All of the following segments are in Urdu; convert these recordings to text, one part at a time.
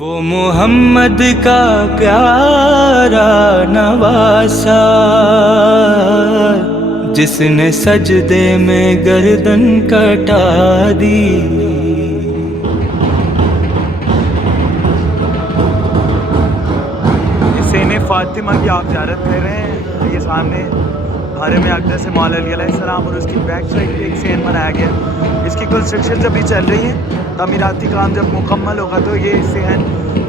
وہ محمد کا پیارا نواسا جس نے سجدے میں گردن کٹا دی. حسین فاطمہ کی آپ زیارت کر رہے ہیں. یہ سامنے حرم اقدس سے مولا علی علیہ السلام اور اس کی بیک سائڈ پہ ایک صحن بنایا گیا. اس کی کنسٹرکشن ابھی چل رہی ہے. تعمیراتی کام جب مکمل ہوگا تو یہ صحن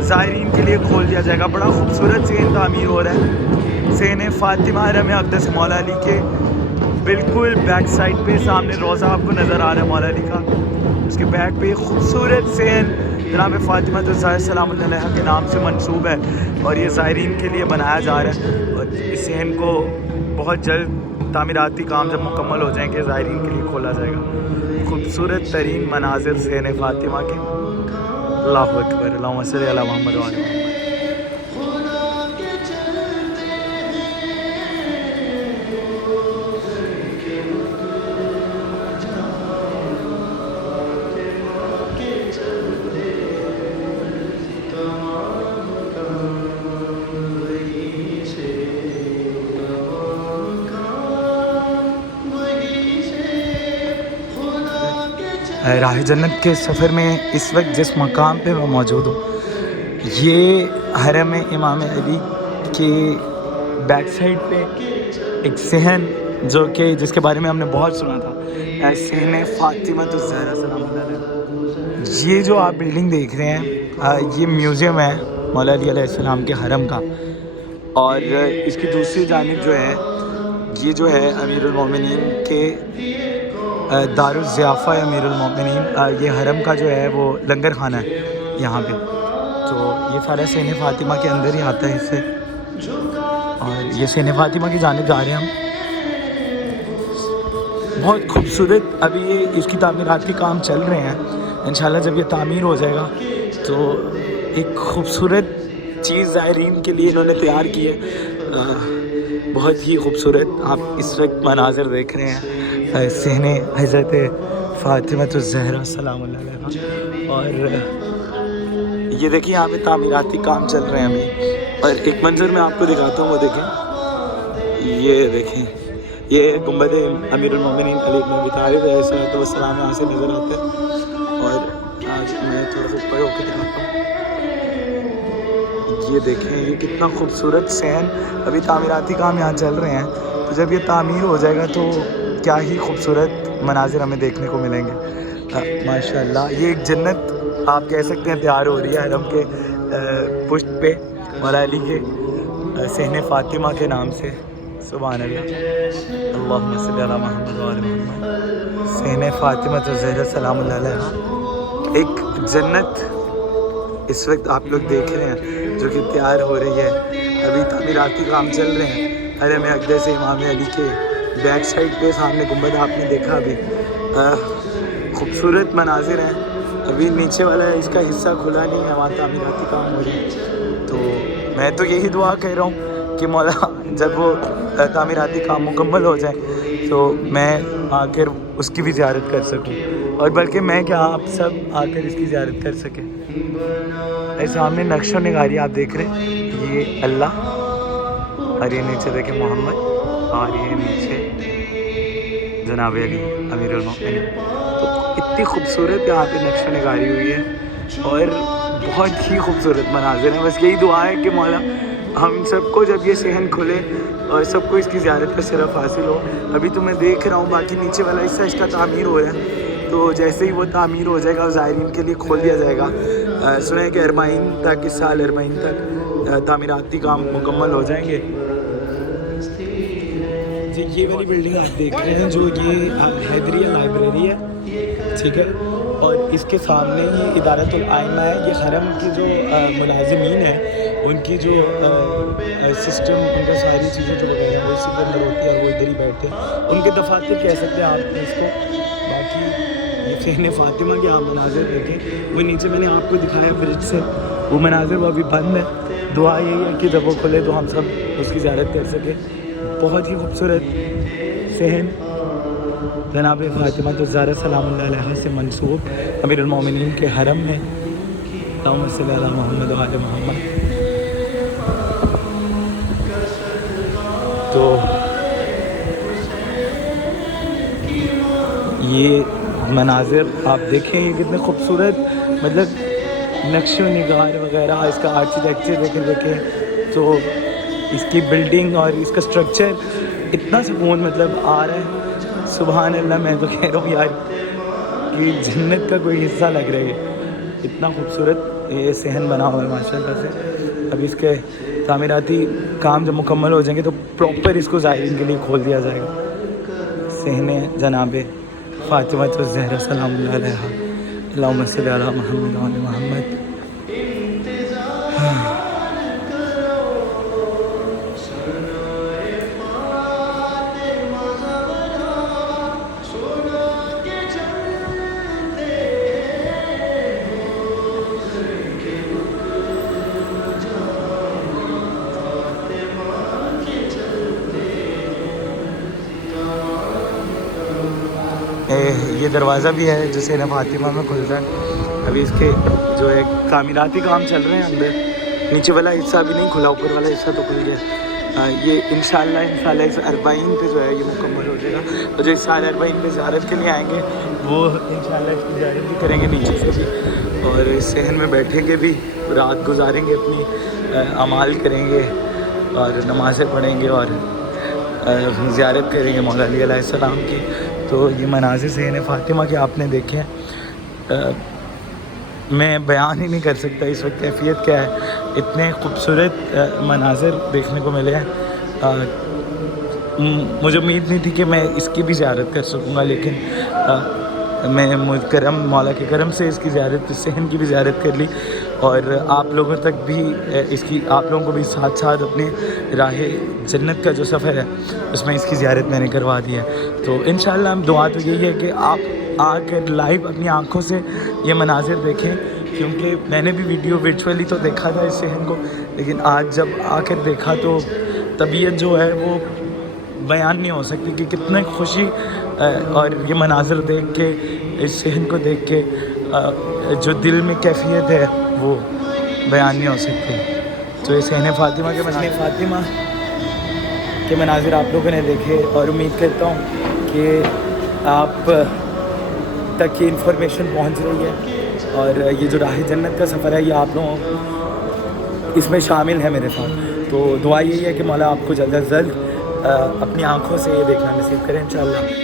زائرین کے لیے کھول دیا جائے گا. بڑا خوبصورت صحن تعمیر ہو رہا ہے. صحن فاطمہ حرم اقدس سے مولا علی کے بالکل بیک سائڈ پہ سامنے روضہ آپ کو نظر آ رہا ہے مولا علی کا. اس کے بیک پہ خوبصورت صحن جناب فاطمہ الزہرا سلام اللہ علیہا کے نام سے منسوب ہے اور یہ زائرین کے لیے بنایا جا رہا ہے. اور اس صحن کو بہت جلد تعمیراتی کام جب مکمل ہو جائیں گے زائرین کے لیے کھولا جائے گا. خوبصورت ترین مناظر صحن فاطمہ کے. اللہ اکبر. اللہم صلی علی محمد و علی محمد. راہ جنت کے سفر میں اس وقت جس مقام پہ میں موجود ہوں یہ حرم امام علی کے بیک سائڈ پہ ایک صحن جو کہ جس کے بارے میں ہم نے بہت سنا تھا, صحن فاطمہ الزہرا سلام اللہ علیہا. یہ جو آپ بلڈنگ دیکھ رہے ہیں یہ میوزیم ہے مولا علی علیہ السلام کے حرم کا. اور اس کی دوسری جانب جو ہے یہ جو ہے امیر المومنین کے دار الضیافہ امیر المومنین, یہ حرم کا جو ہے وہ لنگر خانہ ہے یہاں پہ. تو یہ سارا صحن فاطمہ کے اندر ہی آتا ہے اس سے. اور یہ صحن فاطمہ کی جانب جا رہے ہیں ہم. بہت خوبصورت. ابھی یہ اس کی تعمیراتی کام چل رہے ہیں. انشاءاللہ جب یہ تعمیر ہو جائے گا تو ایک خوبصورت چیز زائرین کے لیے انہوں نے تیار کی ہے. بہت ہی خوبصورت آپ اس وقت مناظر دیکھ رہے ہیں صحن حضرت فاطمہ الزہرا سلام اللہ علیہا. اور یہ دیکھیں یہاں پہ تعمیراتی کام چل رہے ہیں ابھی. اور ایک منظر میں آپ کو دکھاتا ہوں, وہ دیکھیں. یہ دیکھیں یہ گنبد امیر المومنین علی بن ابی طالب علیہ السلام یہاں سے نظر آتا ہے. اور آج میں تھوڑا سا اوپر ہو کے دکھاتا ہوں. یہ دیکھیں یہ کتنا خوبصورت صحن. ابھی تعمیراتی کام یہاں چل رہے ہیں. تو جب یہ تعمیر ہو جائے گا تو کیا ہی خوبصورت مناظر ہمیں دیکھنے کو ملیں گے. ماشاءاللہ یہ ایک جنت آپ کہہ سکتے ہیں تیار ہو رہی ہے حرم کے پشت پہ مولا علی کے صحن فاطمہ کے نام سے. سبحان اللہ. اللہم صلی علی محمد و علی محمد. صحن فاطمہ الزہرا سلام اللہ علیہا ایک جنت اس وقت آپ لوگ دیکھ رہے ہیں جو کہ تیار ہو رہی ہے. ابھی تعمیراتی کام چل رہے ہیں حرم اقدس امام علی کے بیک سائڈ پہ. سامنے گنبد آپ نے دیکھا. ابھی خوبصورت مناظر ہیں. ابھی نیچے والا اس کا حصہ کھلا نہیں ہے, وہاں تعمیراتی کام ہو رہی ہے. تو میں تو یہی دعا کہہ رہا ہوں کہ مولا جب وہ تعمیراتی کام مکمل ہو جائیں تو میں آ کر اس کی بھی زیارت کر سکوں. اور بلکہ میں کیا آپ سب آ کر اس کی زیارت کر سکیں. سامنے نقش و نگاری آپ دیکھ رہے ہیں. یہ اللہ اور یہ نیچے دیکھیں محمد اور یہ نیچے جناب علی امیر المومنین. تو اتنی خوبصورت یہاں پہ نقش و نگاری ہوئی ہے اور بہت ہی خوبصورت مناظر ہیں. بس یہی دعا ہے کہ مولا ہم سب کو جب یہ صحن کھلے اور سب کو اس کی زیارت کا شرف حاصل ہو. ابھی تو میں دیکھ رہا ہوں باقی نیچے والا حصہ اس کا تعمیر ہو رہا ہے. تو جیسے ہی وہ تعمیر ہو جائے گا زائرین کے لیے کھول دیا جائے گا. سنیں کہ اربعین تک اس سال اربعین تک تعمیراتی کام مکمل ہو جائیں گے. جی یہ والی بلڈنگ آپ دیکھ رہے ہیں جو یہ حیدریہ لائبریری ہے, ٹھیک ہے. اور اس کے سامنے ہی ادارۃ الائمہ ہے. یہ حرم کی جو ملازمین ہیں ان کی جو سسٹم ان کا ساری چیزیں جو وغیرہ ہیں وہ اسی کے اندر ہوتی ہے اور وہ ادھر ہی بیٹھتے ہیں. ان کے دفاتر کہہ سکتے ہیں آپ اس کو. باقی یہ صحن فاطمہ کے آپ مناظر دیکھیں. وہ نیچے میں نے آپ کو دکھایا برج سے وہ مناظر, وہ ابھی بند ہے. دعا یہی ہے کہ جب وہ کھلے تو ہم سب اس کی زیارت کر سکیں. بہت ہی خوبصورت صحن جناب فاطمہ الزہرا سلام اللہ علیہا سے منسوب امیر المومنین کے حرم میں اللہم صلی علی محمد و آل محمد. تو یہ مناظر آپ دیکھیں یہ کتنے خوبصورت مطلب نقش و نگار وغیرہ اس کا آرکیٹیکچر دیکھیں تو اس کی بلڈنگ اور اس کا اسٹرکچر اتنا سکون مطلب آ رہا ہے. سبحان اللہ, میں تو کہہ رہا ہوں یار کہ جنت کا کوئی حصہ لگ رہا ہے. اتنا خوبصورت یہ صحن بنا ہوا ہے ماشاء اللہ سے. اب اس کے تعمیراتی کام جب مکمل ہو جائیں گے تو پراپر اس کو زائرین کے لیے کھول دیا جائے گا. صحن جناب فاطمہ الزہرا سلام اللہ علیہا. اللہم صلی علی محمد و آل محمد. یہ دروازہ بھی ہے جو صحن فاطمہ میں کھلتا ہے. ابھی اس کے جو ہے تعمیراتی کام چل رہے ہیں اندر. نیچے والا حصہ ابھی نہیں کھلا, اوپر والا حصہ تو کھل گیا. یہ انشاءاللہ اس اربعین پہ جو ہے یہ مکمل ہو جائے گا. اور جو اس سال اربعین پہ زیارت کے لیے آئیں گے وہ انشاءاللہ اس کی زیارت بھی کریں گے نیچے سے بھی, اور اس صحن میں بیٹھیں گے بھی, رات گزاریں گے, اپنی اعمال کریں گے اور نمازیں پڑھیں گے اور زیارت کریں گے مولا علی علیہ السلام کی. تو یہ مناظر صحن فاطمہ کے آپ نے دیکھے ہیں, میں بیان ہی نہیں کر سکتا اس وقت کیفیت کیا ہے. اتنے خوبصورت مناظر دیکھنے کو ملے ہیں. مجھے امید نہیں تھی کہ میں اس کی بھی زیارت کر سکوں گا, لیکن میں مولا کے کرم سے اس کی زیارت, اس صحن کی بھی زیارت کر لی, اور آپ لوگوں تک بھی اس کی, آپ لوگوں کو بھی ساتھ ساتھ اپنے راہ جنت کا جو سفر ہے اس میں اس کی زیارت میں نے کروا دی ہے. تو انشاءاللہ ہم دعا تو یہی ہے کہ آپ آ کر لائیو اپنی آنکھوں سے یہ مناظر دیکھیں, کیونکہ میں نے بھی ویڈیو ورچولی تو دیکھا تھا اس صحن کو, لیکن آج جب آ کر دیکھا تو طبیعت جو ہے وہ بیان نہیں ہو سکتی کہ کتنے خوشی اور یہ مناظر دیکھ کے, اس صحن کو دیکھ کے جو دل میں کیفیت ہے وہ بیان نہیں ہو سکتی. تو یہ صحن فاطمہ کے مناظر آپ لوگوں نے دیکھے, اور امید کرتا ہوں کہ آپ تک یہ انفارمیشن پہنچ رہی ہے, اور یہ جو راہ جنت کا سفر ہے یہ آپ لوگوں اس میں شامل ہے میرے ساتھ. تو دعا یہی ہے کہ مولا آپ کو جلد از جلد اپنی آنکھوں سے یہ دیکھنا نصیب کریں انشاءاللہ.